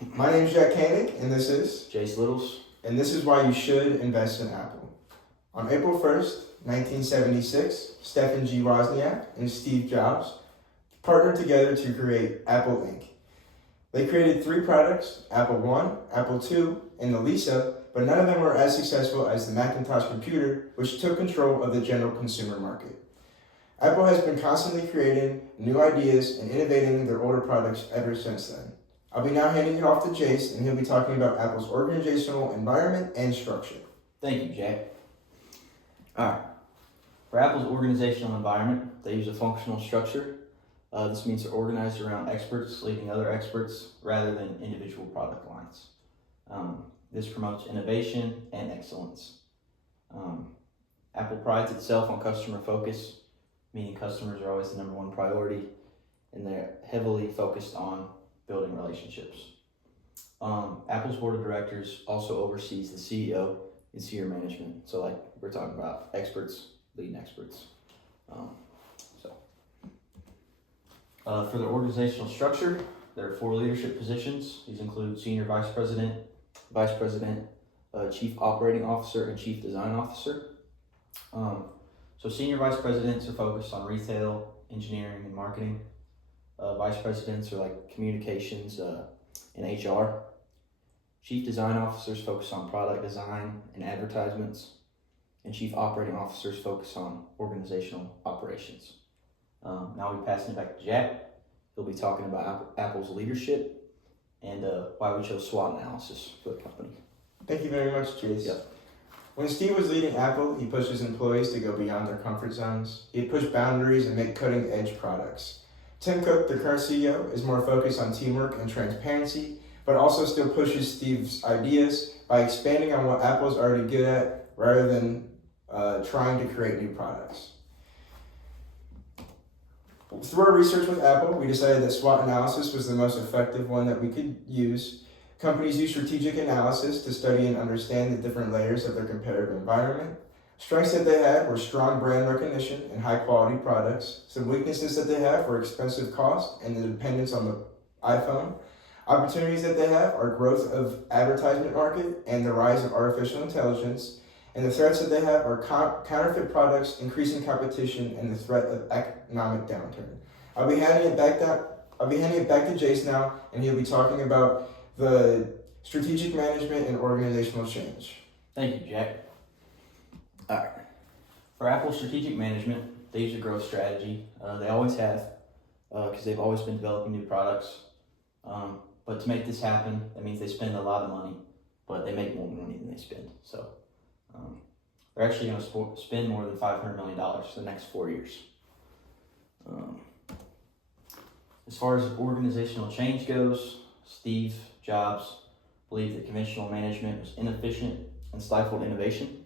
My name is Jack Koenig, and this is Littles. And this is why you should invest in Apple. On April 1st, 1976, Stephen G. Wozniak and Steve Jobs partnered together to create Apple Inc. They created 3 products, Apple I, Apple II, and the Lisa, but none of them were as successful as the Macintosh computer, which took control of the general consumer market. Apple has been constantly creating new ideas and innovating their older products ever since then. I'll be now handing it off to Jace, and he'll be talking about Apple's organizational environment and structure. Thank you, Jack. Alright. For Apple's organizational environment, they use a functional structure. This means they're organized around experts leading other experts rather than individual product lines. This promotes innovation and excellence. Apple prides itself on customer focus, meaning customers are always the number one priority, and they're heavily focused on building relationships. Apple's board of directors also oversees the CEO and senior management. So like we're talking about experts, leading experts. For the organizational structure, there are 4 leadership positions. These include senior vice president, chief operating officer, and chief design officer. So senior vice presidents are focused on retail, engineering, and marketing. Vice presidents are like communications and HR. Chief design officers focus on product design and advertisements. And chief operating officers focus on organizational operations. Now I'll be passing it back to Jack. He'll be talking about Apple's leadership and why we chose SWOT analysis for the company. Thank you very much, Jace. Yep. When Steve was leading Apple, he pushed his employees to go beyond their comfort zones. He'd push boundaries and make cutting-edge products. Tim Cook, the current CEO, is more focused on teamwork and transparency, but also still pushes Steve's ideas by expanding on what Apple's already good at rather than trying to create new products. Through our research with Apple, we decided that SWOT analysis was the most effective one that we could use. Companies use strategic analysis to study and understand the different layers of their competitive environment. Strengths that they had were strong brand recognition and high-quality products. Some weaknesses that they have were expensive cost and the dependence on the iPhone. Opportunities that they have are growth of advertisement market and the rise of artificial intelligence. And the threats that they have are counterfeit products, increasing competition, and the threat of economic downturn. I'll be handing it back to Jace now, and he'll be talking about the strategic management and organizational change. Thank you, Jack. All right. For Apple strategic management, they use a growth strategy. They always have, because they've always been developing new products. But to make this happen, that means they spend a lot of money, but they make more money than they spend. So they're actually going to spend more than $500 million for the next 4 years. As far as organizational change goes, Steve Jobs believed that conventional management was inefficient and stifled innovation.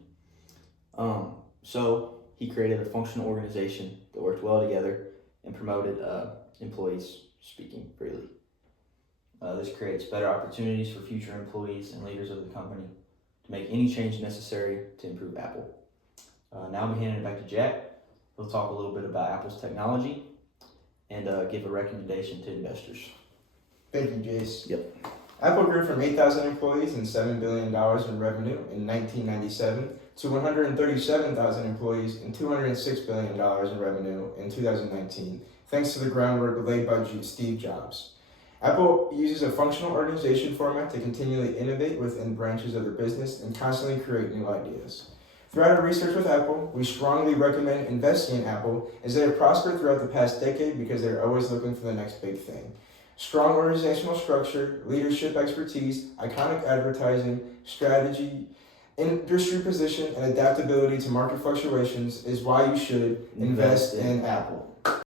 So he created a functional organization that worked well together and promoted employees speaking freely. This creates better opportunities for future employees and leaders of the company to make any change necessary to improve Apple. Now I'm handing it back to Jack. He'll talk a little bit about Apple's technology and give a recommendation to investors. Thank you, Jace. Yep. Apple grew from 8,000 employees and $7 billion in revenue in 1997 to 137,000 employees and $206 billion in revenue in 2019, thanks to the groundwork laid by Steve Jobs. Apple uses a functional organization format to continually innovate within branches of their business and constantly create new ideas. Throughout our research with Apple, we strongly recommend investing in Apple as they have prospered throughout the past decade because they're always looking for the next big thing. Strong organizational structure, leadership expertise, iconic advertising, strategy, industry position, and adaptability to market fluctuations is why you should invest in Apple.